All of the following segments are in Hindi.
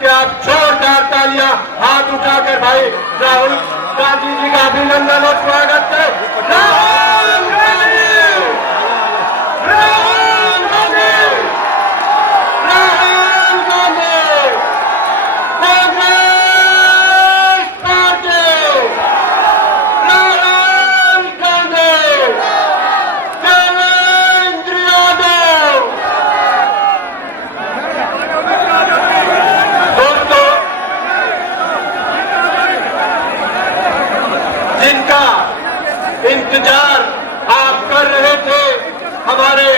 कि आप जोरदार तालियां हाथ उठाकर भाई राहुल गांधी जी का अभिनंदन और स्वागत करें। राहुल गांधी, राहुल गांधी, राहुल गांधी, कांग्रेस पार्टी, राहुल गांधी, देवेंद्र यादव। दोस्तों, जिनका इंतजार आप कर रहे थे, हमारे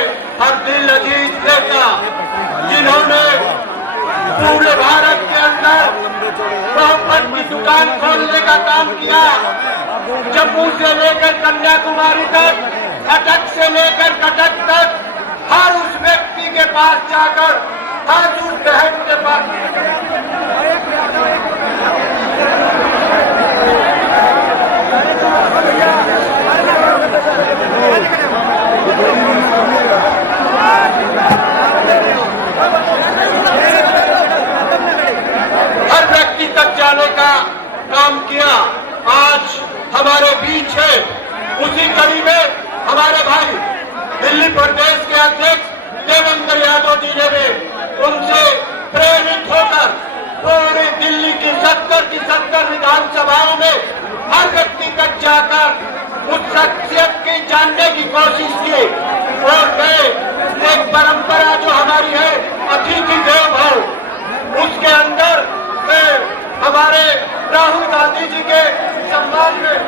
हर दिल अजीज नेता, जिन्होंने पूरे भारत के अंदर मोहब्बत की दुकान खोलने का काम किया, जम्मू से लेकर कन्याकुमारी तक, कटक से लेकर कटक तक, हर उस व्यक्ति के पास जाकर, हर उस बहन के पास हर व्यक्ति तक जाने का काम किया। आज हमारे बीच है, उसी कड़ी में हमारे भाई दिल्ली प्रदेश के अध्यक्ष देवेंद्र यादव जी ने भी उनसे प्रेरित होकर पूरी दिल्ली की 70 विधानसभाओं में हर व्यक्ति तक जाकर उस शख्सियत की जानने की कोशिश की। और मैं एक परंपरा जो हमारी है, अतिथि देव भव, उसके अंदर मैं हमारे राहुल गांधी जी के सम्मान में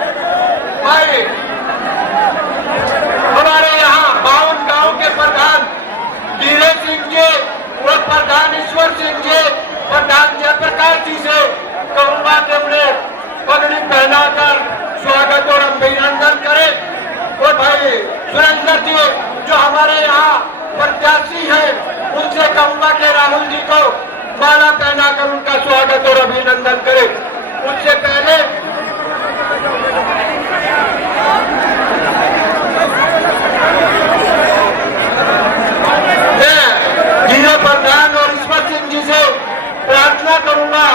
आए। हमारे यहाँ 52 गांव के प्रधान धीरे सिंह जी और प्रधान ईश्वर सिंह जी, प्रधान जयप्रकाश जी से कहूंगा कि उन्हें पगड़ी पहनाकर स्वागत और अभिनंदन करें। और भाई सुरेंद्र जी जो हमारे यहाँ प्रत्याशी हैं, उनसे कहूंगा कि राहुल जी को माला पहनाकर उनका स्वागत और अभिनंदन करें। उनसे पहले मैं जिला प्रधान और ईश्वर सिंह जी से प्रार्थना करूंगा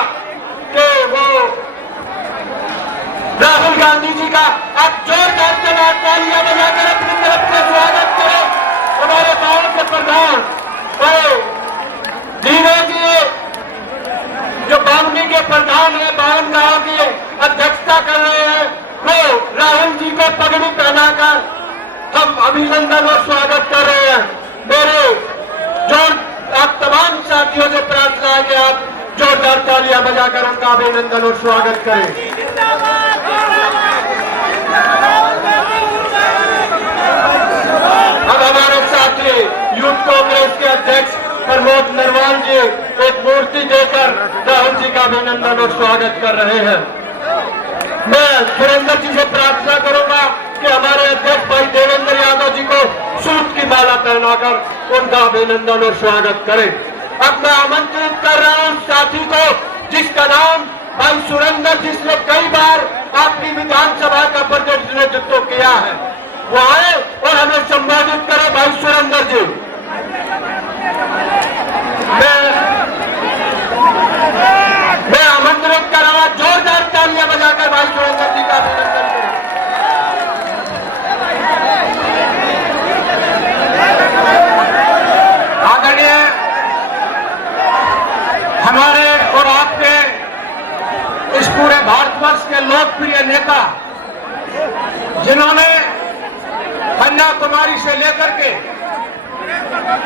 कि वो राहुल गांधी जी का अब जोरदार तालियां बजाकर अपनी तरफ से स्वागत करें। हमारे गांव के प्रधान धीरे जी जो बावनी के प्रधान है, 52 गांव की अध्यक्षता कर रहे हैं, वो राहुल जी को पगड़ी पहनाकर हम अभिनंदन और स्वागत कर रहे हैं। मेरे जो आप तमाम साथियों से प्रार्थना है कि आप जोरदार तालियां बजाकर उनका अभिनंदन और स्वागत करें। अब हमारे साथी यूथ कांग्रेस के अध्यक्ष प्रमोद नरवाल जी एक मूर्ति देकर राहुल जी का अभिनंदन और स्वागत कर रहे हैं। मैं सुरेंद्र जी से प्रार्थना करूंगा कि हमारे अध्यक्ष भाई देवेंद्र यादव जी को सूट की माला पहनाकर उनका अभिनंदन और स्वागत करें। अब मैं आमंत्रित कर रहा हूं साथी को, जिसका नाम भाई सुरेंद्र, जिसने कई बार आपकी विधानसभा का प्रतिनिधित्व किया है, वो आए और हमें संबोधित करें। भाई सुरेंद्र जी, मैं आमंत्रित कर रहा हूं, जोरदार तालियां बजाकर भाई सुरेंद्र जी का अभिनंदन करें। आदरणीय हमारे और आपके इस पूरे भारतवर्ष के लोकप्रिय नेता, जिन्होंने कन्याकुमारी से लेकर के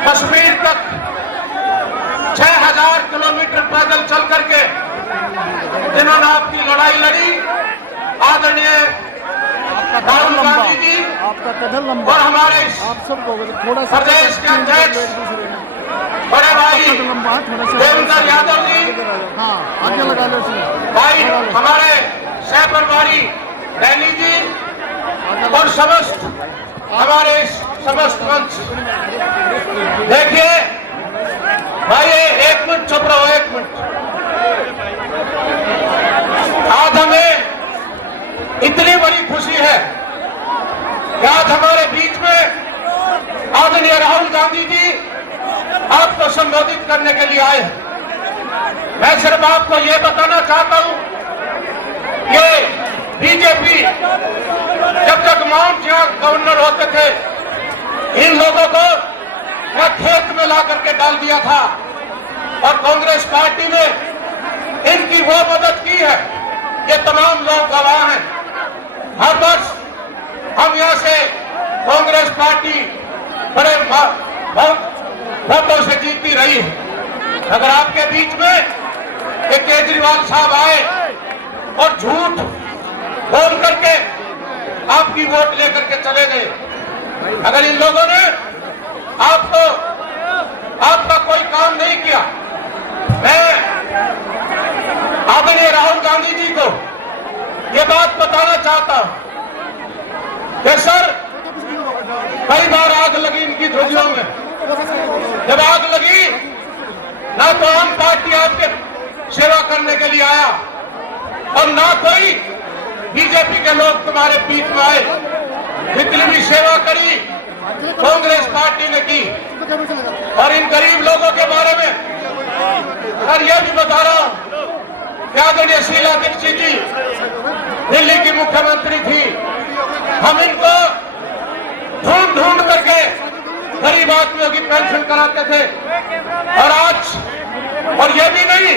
कश्मीर तक 6000 किलोमीटर पैदल चल करके जिन्होंने आपकी लड़ाई लड़ी, आदरणीय राहुल गांधी जी आपका कदम लंबा और हमारे आप सबको थोड़ा सा प्रदेश के अध्यक्ष बड़े भाई देवेंद्र यादव जी, हाँ आगे लगा लो भाई हमारे सह प्रभारी रैली जी और समस्त हमारे समस्त मंच। देखिए भाई, एक मिनट चुप रहो, एक मिनट। आज हमें इतनी बड़ी खुशी है कि आज हमारे बीच में आदरणीय राहुल गांधी जी आपको संबोधित करने के लिए आए हैं। मैं सिर्फ आपको ये बताना चाहता हूं कि बीजेपी जब तक माउंट सिंह गवर्नर होते थे, इन लोगों को मैं खेत में ला करके डाल दिया था और कांग्रेस पार्टी ने इनकी वो मदद की है। ये तमाम लोग गवाह हैं। हर वर्ष हम यहां से कांग्रेस पार्टी बड़े वोटों से जीतती रही है। अगर आपके बीच में एक केजरीवाल साहब आए और झूठ बोल करके आपकी वोट लेकर के चले गए, अगर इन लोगों ने आपका कोई काम नहीं किया, मैं आदरणीय राहुल गांधी जी को ये बात बताना चाहता हूं कि सर, कई बार आग लगी इनकी धुरियों में। जब आग लगी ना तो हम पार्टी आपके सेवा करने के लिए आया और ना कोई बीजेपी के लोग तुम्हारे बीच में आए। जितनी भी सेवा करी कांग्रेस पार्टी ने की। और इन गरीब लोगों के बारे में सर यह भी बता रहा हूं कि आदरणीय शीला दीक्षित जी दिल्ली की मुख्यमंत्री थी। हम इनको ढूंढ ढूंढ करके गरीब आदमियों की पेंशन कराते थे। और यह भी नहीं,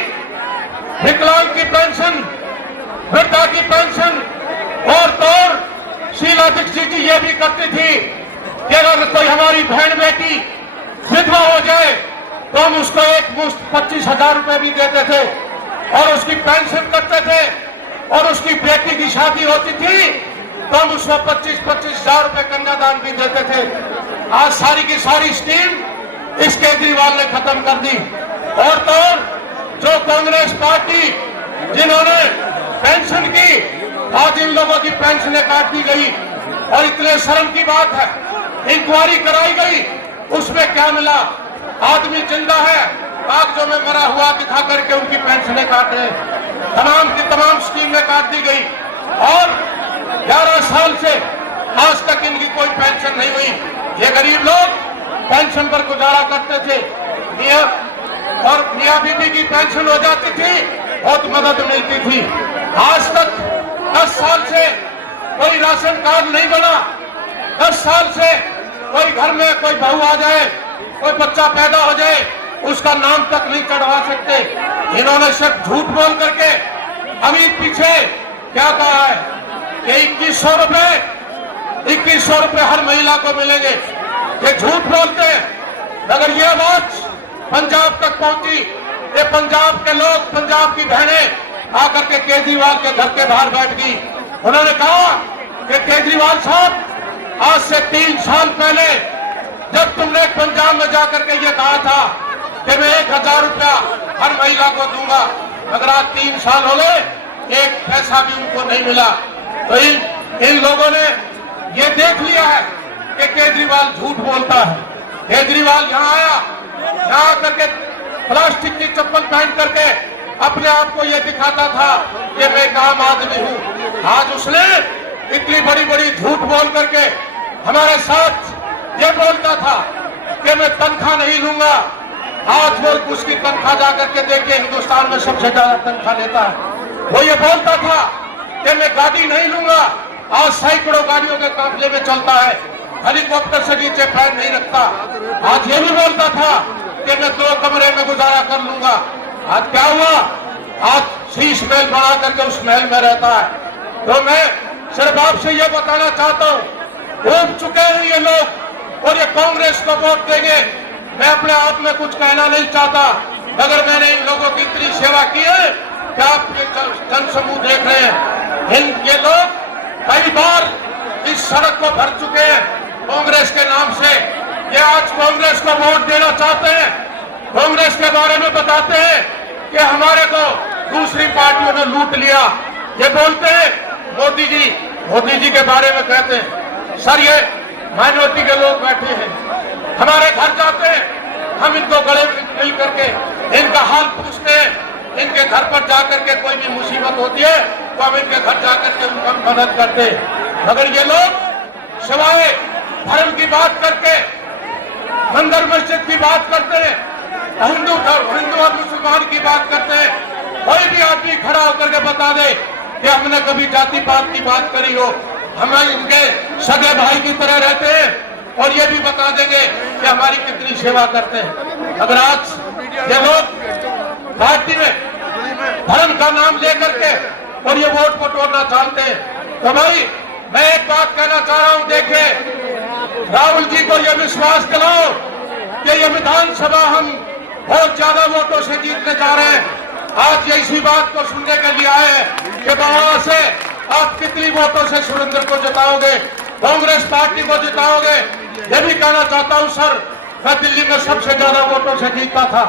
विकलांग की पेंशन, वृद्धा की पेंशन और तो शीला दीक्षित जी ये भी करती थी कि अगर कोई हमारी बहन बेटी विधवा हो जाए तो हम उसको एक मुश्त 25,000 रुपए भी देते थे और उसकी पेंशन करते थे। और उसकी बेटी की शादी होती थी तो हम उसको 25,000 रुपए कन्यादान भी देते थे। आज सारी की सारी स्कीम इस केजरीवाल ने खत्म कर दी। और तो जो कांग्रेस पार्टी जिन्होंने पेंशन की, आज इन लोगों की पेंशनें काट दी गई। और इतने शर्म की बात है, इंक्वायरी कराई गई, उसमें क्या मिला? आदमी जिंदा है, कागजों में मरा हुआ दिखा करके उनकी पेंशनें काट रहे। तमाम की तमाम स्कीमें काट दी गई और 11 साल से आज तक इनकी कोई पेंशन नहीं हुई। ये गरीब लोग पेंशन पर गुजारा करते थे। मियां बीबी की पेंशन हो जाती थी, बहुत मदद मिलती थी। आज तक 10 साल से कोई राशन कार्ड नहीं बना। 10 साल से कोई घर में कोई बहू आ जाए, कोई बच्चा पैदा हो जाए, उसका नाम तक नहीं चढ़वा सकते। इन्होंने सिर्फ झूठ बोल करके अभी पीछे क्या कहा है कि 2100 रुपए हर महिला को मिलेंगे। ये झूठ बोलते हैं। अगर ये बात पंजाब तक पहुंची, ये पंजाब के लोग, पंजाब की बहनें आकर के केजरीवाल के घर के बाहर बैठ गई। उन्होंने कहा कि केजरीवाल साहब, आज से 3 साल पहले जब तुमने पंजाब में जाकर के ये कहा था कि मैं 1,000 रुपया हर महिला को दूंगा, अगर आज 3 साल हो गए, एक पैसा भी उनको नहीं मिला। तो इन लोगों ने ये देख लिया है कि केजरीवाल झूठ बोलता है। केजरीवाल यहाँ आया, यहाँ आकर के प्लास्टिक की चप्पल पहन करके अपने आप को ये दिखाता था कि मैं एक आम आदमी हूँ। आज उसने इतनी बड़ी बड़ी झूठ बोल करके हमारे साथ ये बोलता था कि मैं तनख्वाह नहीं लूंगा। आज वो उसकी तनख्वाह जाकर के देखिए, हिंदुस्तान में सबसे ज्यादा तनख्वाह लेता है। वो ये बोलता था कि मैं गाड़ी नहीं लूंगा, आज सैकड़ों गाड़ियों के काफिले में चलता है, हेलीकॉप्टर से नीचे पैर नहीं रखता। आज ये भी बोलता था कि मैं 2 कमरे में गुजारा कर लूंगा। आज क्या हुआ? आज शीश महल बना करके उस महल में रहता है। तो मैं सिर्फ आपसे ये बताना चाहता हूँ, डूब चुके हैं ये लोग और ये कांग्रेस को वोट देंगे। मैं अपने आप में कुछ कहना नहीं चाहता, मगर मैंने इन लोगों की इतनी सेवा की है कि आप ये जनसमूह देख रहे हैं। ये लोग कई बार इस सड़क को भर चुके हैं कांग्रेस के नाम से। ये आज कांग्रेस को वोट देना चाहते हैं, कांग्रेस के बारे में बताते हैं कि हमारे को दूसरी पार्टियों ने लूट लिया। ये बोलते हैं मोदी जी के बारे में कहते हैं। सर, ये माइनॉरिटी के लोग बैठे हैं, हमारे घर जाते हैं, हम इनको गले मिल करके इनका हाल पूछते हैं। इनके घर पर जाकर के कोई भी मुसीबत होती है तो हम इनके घर जाकर के उनका मदद करते हैं। मगर ये लोग सिवाय धर्म की बात करके, मंदिर मस्जिद की बात करते हैं, हिंदू और मुसलमान की बात करते हैं, भी खड़ा होकर के बता दे कि हमने कभी जाति पात की बात करी हो, हम इनके सगे भाई की तरह रहते हैं, और ये भी बता देंगे कि हमारी कितनी सेवा करते हैं। अगर आज ये लोग पार्टी में धर्म का नाम लेकर के और ये वोट बटोरना चाहते हैं, तो भाई मैं एक बात कहना चाह रहा हूं, देखे राहुल जी को ये विश्वास दिलाओ कि ये विधानसभा हम बहुत ज्यादा वोटों से जीतने जा रहे हैं। आज ये इसी बात को सुनने के लिए आए हैं कि वहां से आप कितनी वोटों से सुरेंद्र को जिताओगे, कांग्रेस पार्टी को जिताओगे। ये भी कहना चाहता हूं सर, मैं दिल्ली में सबसे ज्यादा वोटों से जीता था,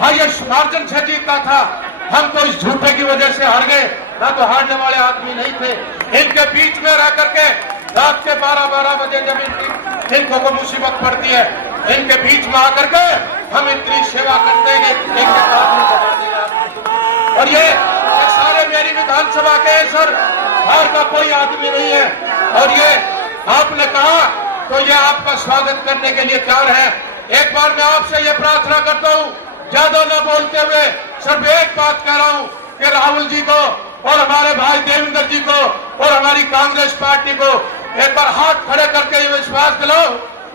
हाईएस्ट मार्जिन से जीता था। हम तो इस झूठे की वजह से हार गए, ना तो हारने वाले आदमी नहीं थे। इनके बीच में रह करके रात के 12-12 बजे जब इनको को मुसीबत पड़ती है, इनके बीच में आकर के हम इतनी सेवा करते हैं, और ये सारे मेरी विधानसभा के सर, बाहर का कोई आदमी नहीं है। और ये आपने कहा तो ये आपका स्वागत करने के लिए तैयार है। एक बार मैं आपसे ये प्रार्थना करता हूँ, ज्यादा न बोलते हुए सिर्फ एक बात कह रहा हूँ कि राहुल जी को और हमारे भाई देवेंद्र जी को और हमारी कांग्रेस पार्टी को एक बार हाथ खड़े करके ये विश्वास दिलाओ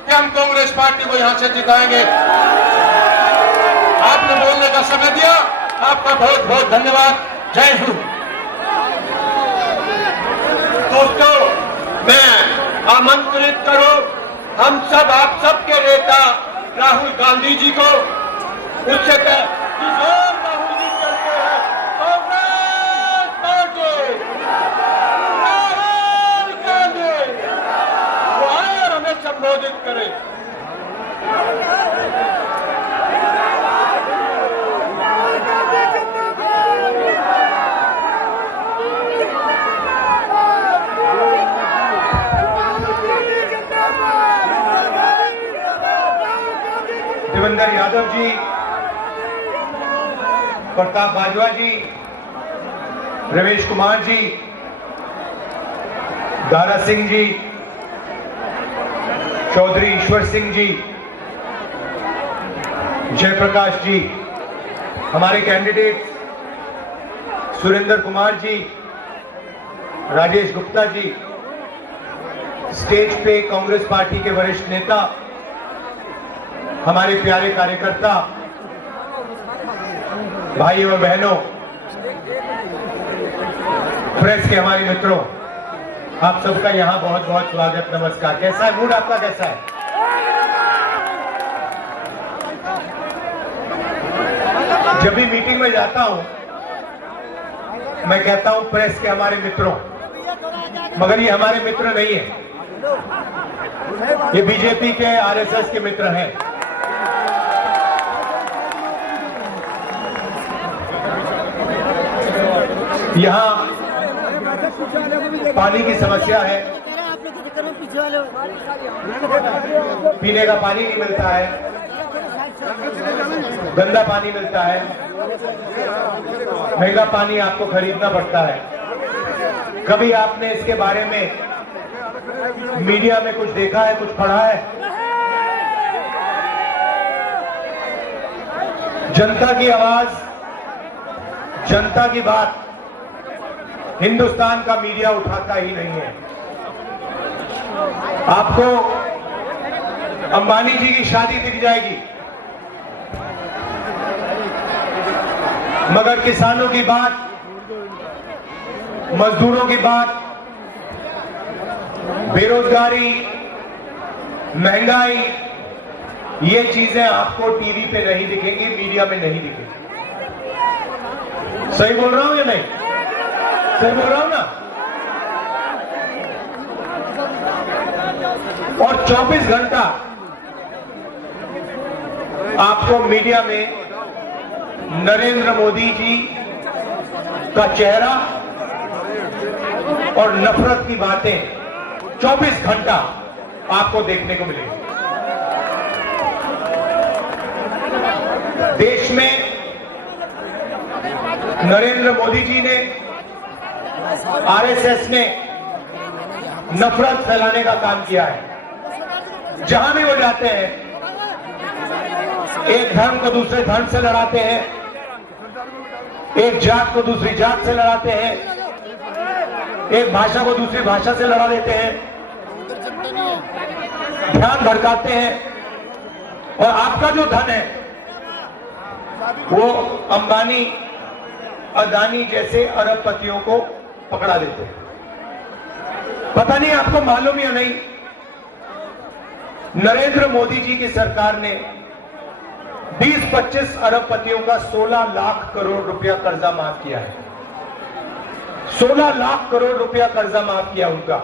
कि हम कांग्रेस पार्टी को यहां से जिताएंगे। आपने बोलने का समय दिया, आपका बहुत बहुत धन्यवाद। जय हिंद। दोस्तों, मैं आमंत्रित करूं हम सब, आप सबके नेता राहुल गांधी जी को, उससे राहुल जी चलते हैं कांग्रेस पार्टी, राहुल गांधी, वो आए और हमें संबोधित करें। देवेंद्र यादव जी, प्रताप बाजवा जी, रमेश कुमार जी, दारा सिंह जी, चौधरी ईश्वर सिंह जी, जयप्रकाश जी, हमारे कैंडिडेट सुरेंद्र कुमार जी, राजेश गुप्ता जी, स्टेज पे कांग्रेस पार्टी के वरिष्ठ नेता, हमारे प्यारे कार्यकर्ता, भाई और बहनों, प्रेस के हमारे मित्रों, आप सबका यहाँ बहुत बहुत स्वागत, नमस्कार। कैसा है मूड आपका, कैसा है? जब भी मीटिंग में जाता हूं मैं कहता हूं प्रेस के हमारे मित्रों, मगर ये हमारे मित्र नहीं है, ये बीजेपी के आरएसएस के मित्र हैं। यहाँ पानी की समस्या है, पीने का पानी नहीं मिलता है, गंदा पानी मिलता है, महंगा पानी आपको खरीदना पड़ता है। कभी आपने इसके बारे में मीडिया में कुछ देखा है, कुछ पढ़ा है? जनता की आवाज, जनता की बात हिंदुस्तान का मीडिया उठाता ही नहीं है। आपको अंबानी जी की शादी दिख जाएगी, मगर किसानों की बात, मजदूरों की बात, बेरोजगारी, महंगाई, ये चीजें आपको टीवी पे नहीं दिखेंगी, मीडिया में नहीं दिखेंगी। सही बोल रहा हूं या नहीं? सही बोल रहा हूं ना? और 24 घंटा आपको मीडिया में नरेंद्र मोदी जी का चेहरा और नफरत की बातें 24 घंटा आपको देखने को मिलेगी। देश में नरेंद्र मोदी जी ने, आरएसएस ने नफरत फैलाने का काम किया है। जहां भी वो जाते हैं, एक धर्म को दूसरे धर्म से लड़ाते हैं, एक जात को दूसरी जात से लड़ाते हैं, एक भाषा को दूसरी भाषा से लड़ा देते हैं, ध्यान भटकाते हैं और आपका जो धन है वो अंबानी अदानी जैसे अरबपतियों को पकड़ा देते हैं। पता नहीं आपको मालूम या नहीं, नरेंद्र मोदी जी की सरकार ने 20-25 अरबपतियों का 16 लाख करोड़ रुपया कर्जा माफ किया है। 16 लाख करोड़ रुपया कर्जा माफ किया उनका।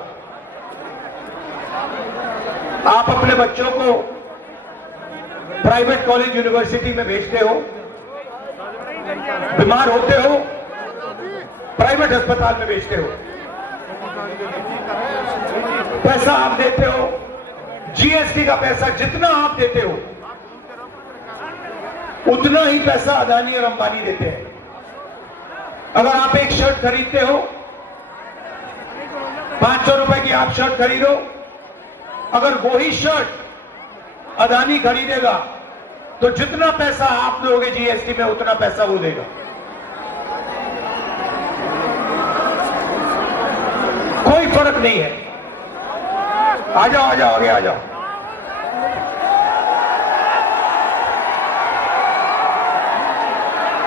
आप अपने बच्चों को प्राइवेट कॉलेज यूनिवर्सिटी में भेजते हो, बीमार होते हो प्राइवेट अस्पताल में भेजते हो, पैसा आप देते हो, जीएसटी का पैसा जितना आप देते हो उतना ही पैसा अदानी और अंबानी देते हैं। अगर आप एक शर्ट खरीदते हो, 500 रुपए की आप शर्ट खरीदो, अगर वही शर्ट अदानी खरीदेगा तो जितना पैसा आप दोगे जीएसटी में उतना पैसा वो देगा। कोई फर्क नहीं है। आ जाओ आ जाओ, आगे आ जाओ।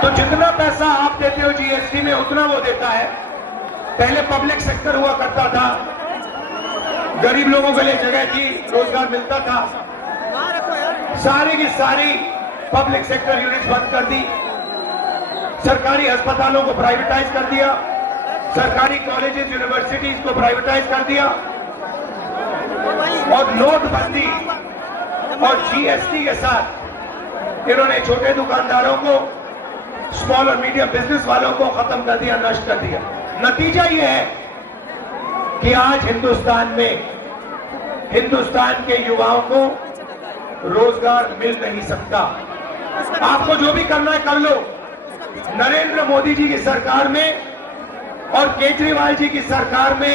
तो जितना पैसा आप देते हो जीएसटी में उतना वो देता है। पहले पब्लिक सेक्टर हुआ करता था, गरीब लोगों के लिए जगह थी, रोजगार मिलता था। सारी की सारी पब्लिक सेक्टर यूनिट्स बंद कर दी, सरकारी अस्पतालों को प्राइवेटाइज कर दिया, सरकारी कॉलेजेस यूनिवर्सिटीज को प्राइवेटाइज कर दिया और नोटबंदी और जीएसटी के साथ इन्होंने छोटे दुकानदारों को, स्मॉल और मीडियम बिजनेस वालों को खत्म कर दिया, नष्ट कर दिया। नतीजा यह है कि आज हिंदुस्तान के युवाओं को रोजगार मिल नहीं सकता। आपको जो भी करना है कर लो। नरेंद्र मोदी जी की सरकार में और केजरीवाल जी की सरकार में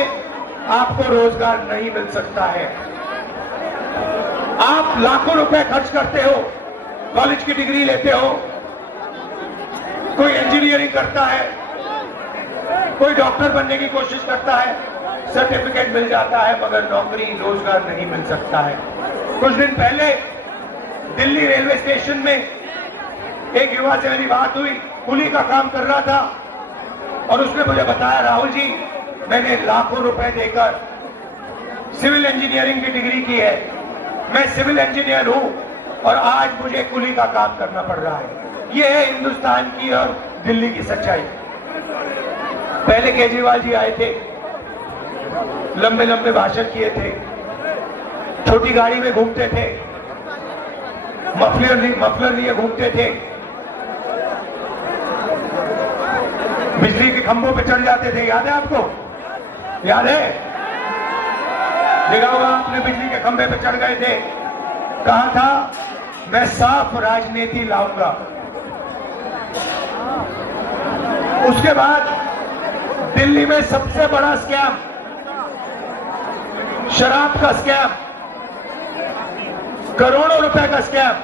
आपको रोजगार नहीं मिल सकता है। आप लाखों रुपए खर्च करते हो, कॉलेज की डिग्री लेते हो, कोई इंजीनियरिंग करता है, कोई डॉक्टर बनने की कोशिश करता है, सर्टिफिकेट मिल जाता है, मगर नौकरी रोजगार नहीं मिल सकता है। कुछ दिन पहले दिल्ली रेलवे स्टेशन में एक युवा से मेरी बात हुई, कुली का काम कर रहा था और उसने मुझे बताया, राहुल जी मैंने लाखों रुपए देकर सिविल इंजीनियरिंग की डिग्री की है, मैं सिविल इंजीनियर हूं और आज मुझे कुली का काम करना पड़ रहा है। यह है हिंदुस्तान की और दिल्ली की सच्चाई। पहले केजरीवाल जी आए थे, लंबे लंबे भाषण किए थे, छोटी गाड़ी में घूमते थे, मफलर लिए घूमते थे, बिजली के खंभों पे चढ़ जाते थे। याद है आपको? याद है? देखा होगा आपने, बिजली के खंभे पे चढ़ गए थे। कहा था मैं साफ राजनीति लाऊंगा। उसके बाद दिल्ली में सबसे बड़ा स्कैम, शराब का स्कैम, करोड़ों रुपए का स्कैम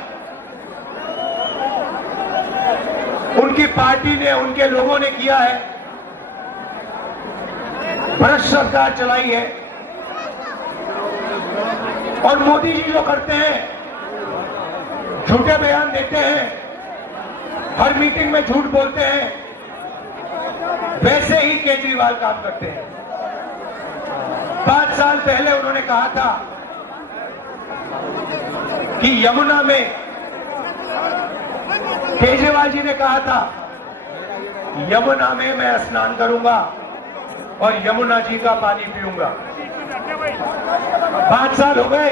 उनकी पार्टी ने, उनके लोगों ने किया है। भ्रष्ट सरकार चलाई है। और मोदी जी जो करते हैं, झूठे बयान देते हैं, हर मीटिंग में झूठ बोलते हैं, वैसे ही केजरीवाल काम करते हैं। 5 साल पहले उन्होंने कहा था कि यमुना में, केजरीवाल जी ने कहा था यमुना में मैं स्नान करूंगा और यमुना जी का पानी पीऊंगा। 5 साल हो गए,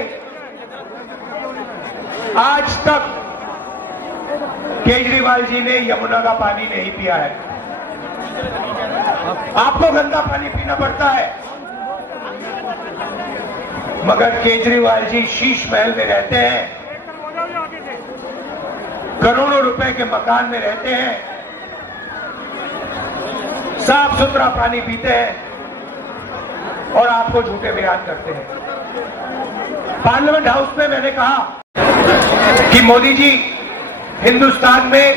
आज तक केजरीवाल जी ने यमुना का पानी नहीं पिया है। आपको गंदा पानी पीना पड़ता है, मगर केजरीवाल जी शीश महल में रहते हैं, करोड़ों रुपए के मकान में रहते हैं, साफ सुथरा पानी पीते हैं और आपको झूठे बयान करते हैं। पार्लियामेंट हाउस में मैंने कहा कि मोदी जी हिंदुस्तान में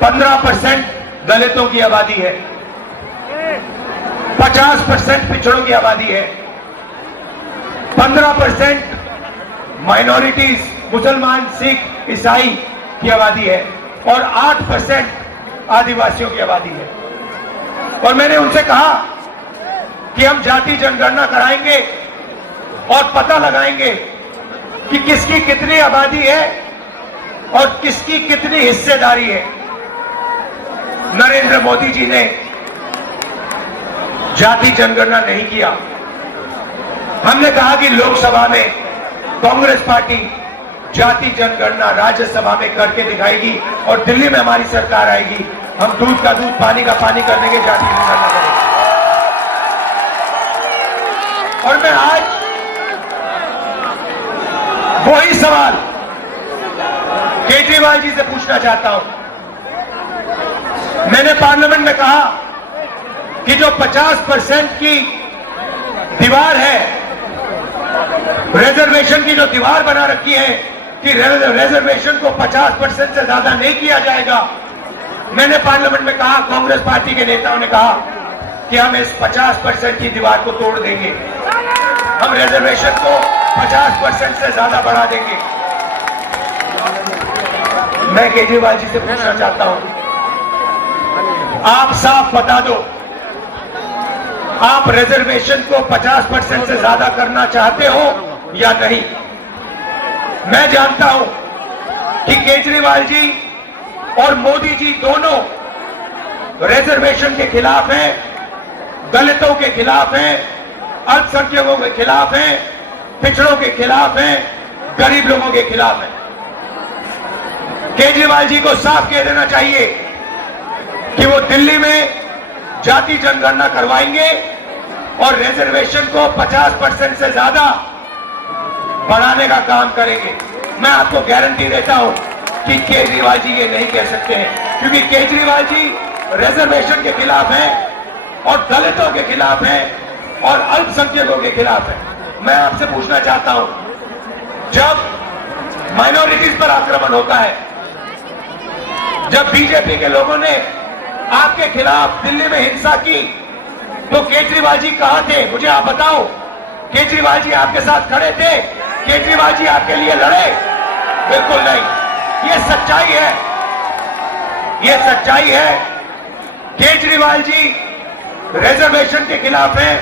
15% दलितों की आबादी है, 50% पिछड़ों की आबादी है, 15% माइनॉरिटीज मुसलमान, सिख, ईसाई की आबादी है और 8% आदिवासियों की आबादी है। और मैंने उनसे कहा कि हम जाति जनगणना कराएंगे और पता लगाएंगे कि किसकी कितनी आबादी है और किसकी कितनी हिस्सेदारी है। नरेंद्र मोदी जी ने जाति जनगणना नहीं किया। हमने कहा कि लोकसभा में कांग्रेस पार्टी जाति जनगणना राज्यसभा में करके दिखाएगी और दिल्ली में हमारी सरकार आएगी, हम दूध का दूध पानी का पानी कर देंगे, जाति जनगणना करेंगे। और मैं आज वही सवाल केजरीवाल जी से पूछना चाहता हूं। मैंने पार्लियामेंट में कहा कि जो 50% की दीवार है, रिजर्वेशन की जो दीवार बना रखी है कि रिजर्वेशन को 50% से ज्यादा नहीं किया जाएगा, मैंने पार्लियामेंट में कहा, कांग्रेस पार्टी के नेताओं ने कहा कि हम इस 50% की दीवार को तोड़ देंगे, हम रिजर्वेशन को 50% से ज्यादा बढ़ा देंगे। मैं केजरीवाल जी से पूछना चाहता हूं, आप साफ बता दो, आप रिजर्वेशन को 50% से ज्यादा करना चाहते हो या नहीं? मैं जानता हूं कि केजरीवाल जी और मोदी जी दोनों रिजर्वेशन के खिलाफ हैं, दलितों के खिलाफ हैं, अल्पसंख्यकों के खिलाफ हैं, पिछड़ों के खिलाफ हैं, गरीब लोगों के खिलाफ हैं। केजरीवाल जी को साफ कह देना चाहिए कि वो दिल्ली में जाति जनगणना करवाएंगे और रिजर्वेशन को 50% से ज्यादा बढ़ाने का काम करेंगे। मैं आपको गारंटी देता हूं कि केजरीवाल जी ये नहीं कह सकते हैं, क्योंकि केजरीवाल जी रिजर्वेशन के खिलाफ हैं और दलितों के खिलाफ हैं और अल्पसंख्यकों के खिलाफ हैं। मैं आपसे पूछना चाहता हूं, जब माइनॉरिटीज पर आक्रमण होता है, जब बीजेपी के लोगों ने आपके खिलाफ दिल्ली में हिंसा की, तो केजरीवाल जी कहां थे? मुझे आप बताओ। केजरीवाल जी आपके साथ खड़े थे? केजरीवाल जी आपके लिए लड़े? बिल्कुल नहीं। ये सच्चाई है, ये सच्चाई है। केजरीवाल जी रिजर्वेशन के खिलाफ हैं,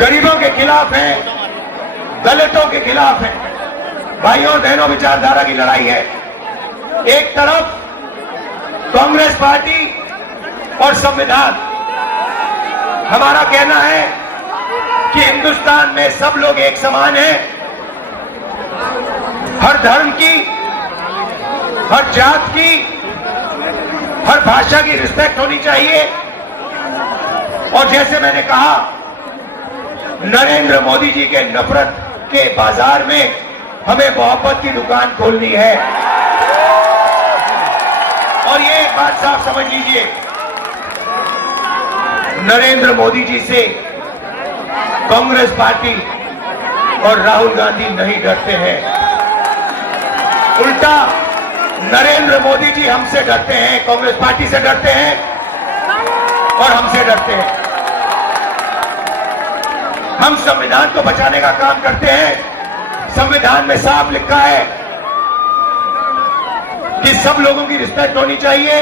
गरीबों के खिलाफ हैं, दलितों के खिलाफ हैं। भाइयों बहनों, विचारधारा की लड़ाई है। एक तरफ कांग्रेस पार्टी और संविधान, हमारा कहना है कि हिंदुस्तान में सब लोग एक समान हैं, हर धर्म की, हर जात की, हर भाषा की रिस्पेक्ट होनी चाहिए। और जैसे मैंने कहा, नरेंद्र मोदी जी के नफरत के बाजार में हमें मोहब्बत की दुकान खोलनी है। और ये एक बात साफ समझ लीजिए, नरेंद्र मोदी जी से कांग्रेस पार्टी और राहुल गांधी नहीं डरते हैं, उल्टा नरेंद्र मोदी जी हमसे डरते हैं, कांग्रेस पार्टी से डरते हैं और हमसे डरते हैं। हम संविधान को बचाने का काम करते हैं। संविधान में साफ लिखा है कि सब लोगों की रिस्पेक्ट होनी चाहिए,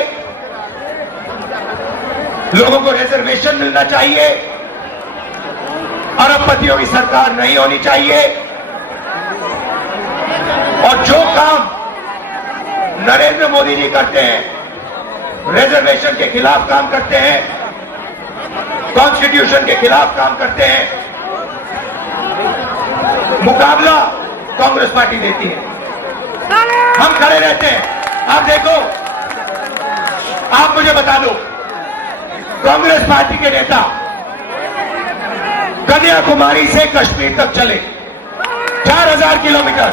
लोगों को रिजर्वेशन मिलना चाहिए, अरबपतियों की सरकार नहीं होनी चाहिए। और जो काम नरेंद्र मोदी जी करते हैं, रिजर्वेशन के खिलाफ काम करते हैं, कॉन्स्टिट्यूशन के खिलाफ काम करते हैं, मुकाबला कांग्रेस पार्टी देती है। हम खड़े रहते हैं। आप देखो, आप मुझे बता दो, कांग्रेस पार्टी के नेता कन्याकुमारी से कश्मीर तक चले, 4000 किलोमीटर,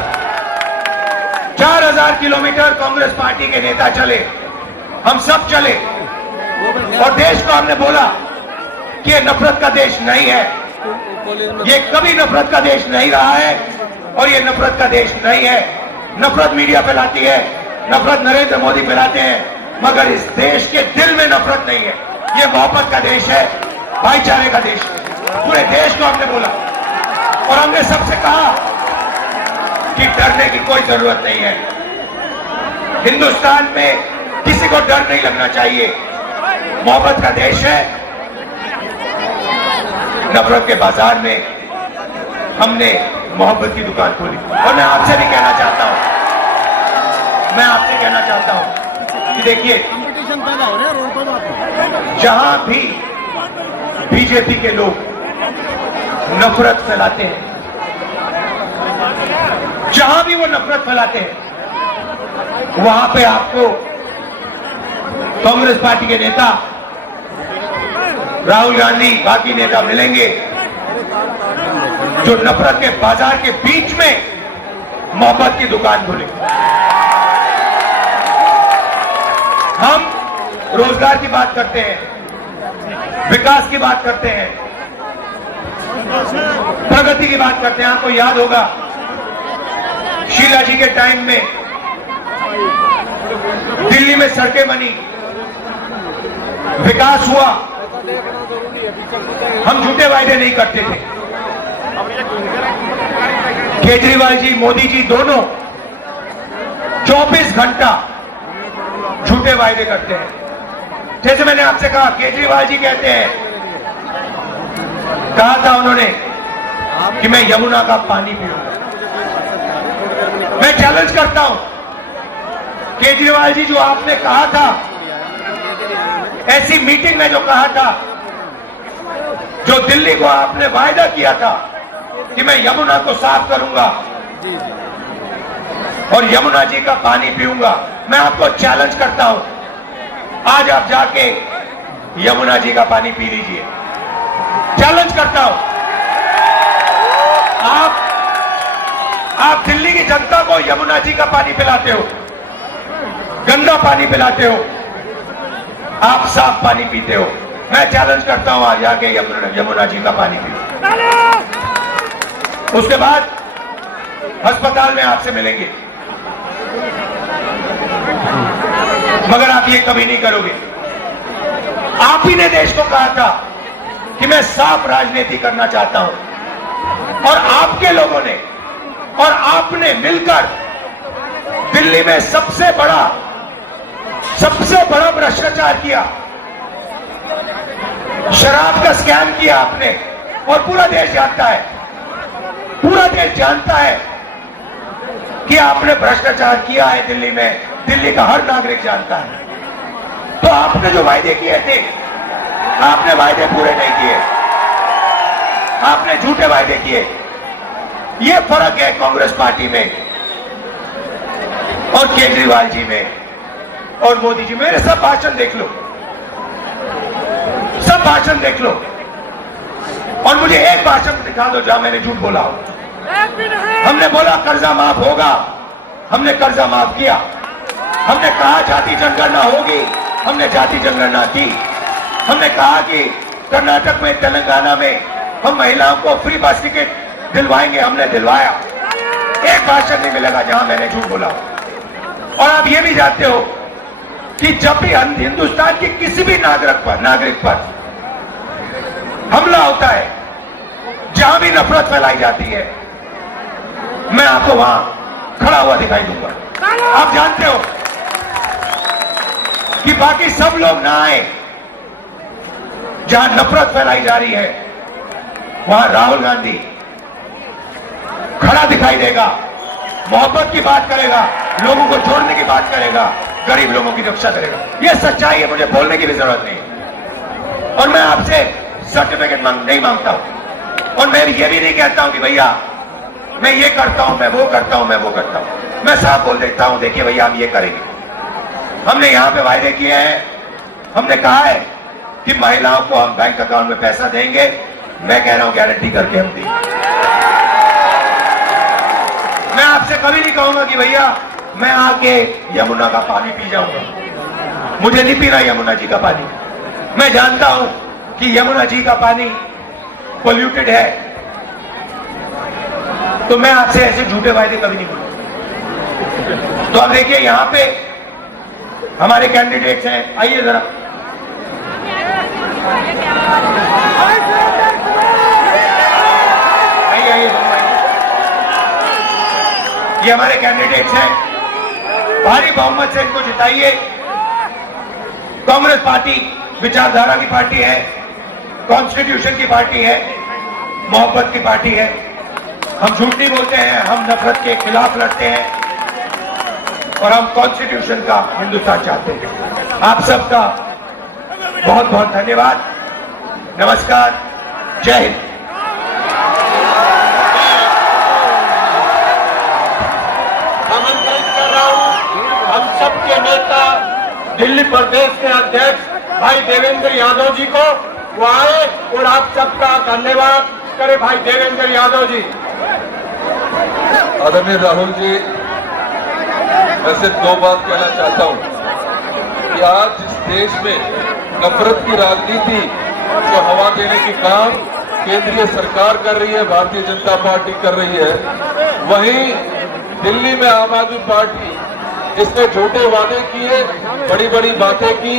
4000 किलोमीटर कांग्रेस पार्टी के नेता चले, हम सब चले और देश को हमने बोला कि ये नफरत का देश नहीं है, ये कभी नफरत का देश नहीं रहा है और ये नफरत का देश नहीं है। नफरत मीडिया फैलाती है, नफरत नरेंद्र मोदी फैलाते हैं, मगर इस देश के दिल में नफरत नहीं है। ये मोहब्बत का देश है, भाईचारे का देश है। पूरे देश को हमने बोला और हमने सबसे कहा कि डरने की कोई जरूरत नहीं है। हिंदुस्तान में किसी को डर नहीं लगना चाहिए। मोहब्बत का देश है। नफरत के बाजार में हमने मोहब्बत की दुकान खोली। और मैं आपसे भी कहना चाहता हूं, मैं आपसे कहना चाहता हूं कि देखिए, कंपटीशन पैदा हो रहा है रोड पर बात। जहां भी बीजेपी के लोग नफरत फैलाते हैं, जहां भी वो नफरत फैलाते हैं, वहां पे आपको कांग्रेस पार्टी के नेता राहुल गांधी, बाकी नेता मिलेंगे जो नफरत के बाजार के बीच में मोहब्बत की दुकान खोलेंगे। हम रोजगार की बात करते हैं, विकास की बात करते हैं, प्रगति की बात करते हैं। आपको याद होगा शीला जी के टाइम में दिल्ली में सड़कें बनी, विकास हुआ। हम झूठे वायदे नहीं करते थे। केजरीवाल जी, मोदी जी दोनों 24 घंटा झूठे वायदे करते हैं। जैसे मैंने आपसे कहा, केजरीवाल जी कहते हैं, कहा था उन्होंने कि मैं यमुना का पानी पीऊंगा। मैं चैलेंज करता हूं, केजरीवाल जी, जो आपने कहा था, ऐसी मीटिंग में जो कहा था, जो दिल्ली को आपने वायदा किया था कि मैं यमुना को साफ करूंगा और यमुना जी का पानी पीऊंगा, मैं आपको चैलेंज करता हूं, आज आप जाके यमुना जी का पानी पी लीजिए। चैलेंज करता हूं। आप दिल्ली की जनता को यमुना जी का पानी पिलाते हो, गंदा पानी पिलाते हो, आप साफ पानी पीते हो। मैं चैलेंज करता हूं, आज जाके यमुना जी का पानी पियो। उसके बाद अस्पताल में आपसे मिलेंगे, मगर आप ये कभी नहीं करोगे। आप ही ने देश को कहा था कि मैं साफ राजनीति करना चाहता हूं, और आपके लोगों ने और आपने मिलकर दिल्ली में सबसे बड़ा भ्रष्टाचार किया, शराब का स्कैम किया आपने। और पूरा देश जानता है, पूरा देश जानता है कि आपने भ्रष्टाचार किया है दिल्ली में। दिल्ली का हर नागरिक जानता है। तो आपने जो वायदे किए थे, आपने वायदे पूरे नहीं किए, आपने झूठे वायदे किए। ये फर्क है कांग्रेस पार्टी में और केजरीवाल जी में और मोदी जी। मेरे सब भाषण देख लो, सब भाषण देख लो, और मुझे एक भाषण दिखा दो जहां मैंने झूठ बोला हो। हमने बोला कर्जा माफ होगा, हमने कर्जा माफ किया। हमने कहा जाति जनगणना होगी, हमने जाति जनगणना की। हमने कहा कि कर्नाटक में, तेलंगाना में हम महिलाओं को फ्री बस टिकट दिलवाएंगे, हमने दिलवाया। एक भाषण नहीं मिलेगा जहां मैंने झूठ बोला। और आप ये भी जानते हो कि जब भी हिंदुस्तान के किसी भी नागरिक पर हमला होता है, जहां भी नफरत फैलाई जाती है, मैं आपको वहां खड़ा हुआ दिखाई दूंगा। आप जानते हो कि बाकी सब लोग ना आए, जहां नफरत फैलाई जा रही है, वहां राहुल गांधी खड़ा दिखाई देगा, मोहब्बत की बात करेगा, लोगों को जोड़ने की बात करेगा, गरीब लोगों की रक्षा करेगा। यह सच्चाई है, मुझे बोलने की भी जरूरत नहीं। और मैं आपसे सर्टिफिकेट नहीं मांगता हूं, और मैं ये भी नहीं कहता हूं कि भैया मैं ये करता हूं, मैं वो करता हूं, मैं वो करता हूं। मैं साफ बोल देता हूं, देखिए भैया हम ये करेंगे। हमने यहां पे वायदे किए हैं। हमने कहा है कि महिलाओं को हम बैंक अकाउंट में पैसा देंगे। मैं कह रहा हूं गारंटी करके हम देंगे। मैं आपसे कभी नहीं कहूंगा कि भैया मैं आके यमुना का पानी पी जाऊंगा। मुझे नहीं पीना यमुना जी का पानी। मैं जानता हूं कि यमुना जी का पानी पोल्यूटेड है, तो मैं आपसे ऐसे झूठे वायदे कभी नहीं करूंगा। तो अब देखिए, यहां पे हमारे कैंडिडेट्स हैं, आइए जरा। आइए ये हमारे कैंडिडेट्स हैं, भारी बहुमत से इनको जिताइए। कांग्रेस पार्टी विचारधारा की पार्टी है, कॉन्स्टिट्यूशन की पार्टी है, मोहब्बत की पार्टी है। हम झूठ नहीं बोलते हैं, हम नफरत के खिलाफ लड़ते हैं और हम कॉन्स्टिट्यूशन का हिंदुस्तान चाहते हैं। आप सबका बहुत बहुत धन्यवाद, नमस्कार, जय हिंद। आमंत्रित कर रहा हूं हम सबके नेता दिल्ली प्रदेश के अध्यक्ष भाई देवेंद्र यादव जी को, वो आए और आप सबका धन्यवाद करें। भाई देवेंद्र यादव जी। आदरणीय राहुल जी, मैं सिर्फ दो बात कहना चाहता हूं कि आज जिस देश में नफरत की राजनीति को हवा देने की काम केंद्रीय सरकार कर रही है, भारतीय जनता पार्टी कर रही है, वहीं दिल्ली में आम आदमी पार्टी जिसने झूठे वादे किए, बड़ी बड़ी बातें की,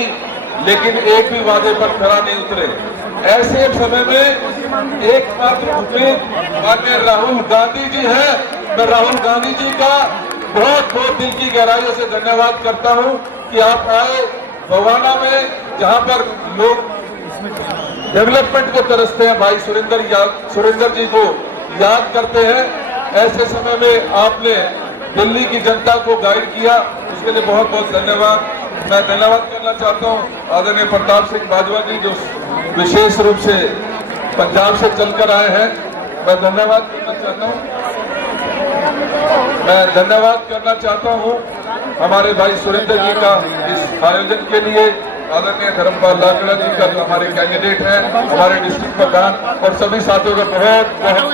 लेकिन एक भी वादे पर खरा नहीं उतरे। ऐसे समय में एकमात्र उम्मीद माननीय राहुल गांधी जी है। मैं राहुल गांधी जी का बहुत बहुत दिल की गहराइयों से धन्यवाद करता हूं कि आप आए भवाना में, जहां पर लोग डेवलपमेंट को तरसते हैं, भाई सुरेंद्र जी को याद करते हैं। ऐसे समय में आपने दिल्ली की जनता को गाइड किया, उसके लिए बहुत बहुत धन्यवाद। मैं धन्यवाद करना चाहता हूं आदरणीय प्रताप सिंह बाजवा जी, जो विशेष रूप से पंजाब से चलकर आए हैं। मैं धन्यवाद करना चाहता हूं हमारे भाई सुरेंद्र जी का इस आयोजन के लिए, आदरणीय धर्मपाल लाकड़ा जी का जो हमारे कैंडिडेट हैं, हमारे डिस्ट्रिक्ट प्रधान और सभी साथियों का बहुत बहुत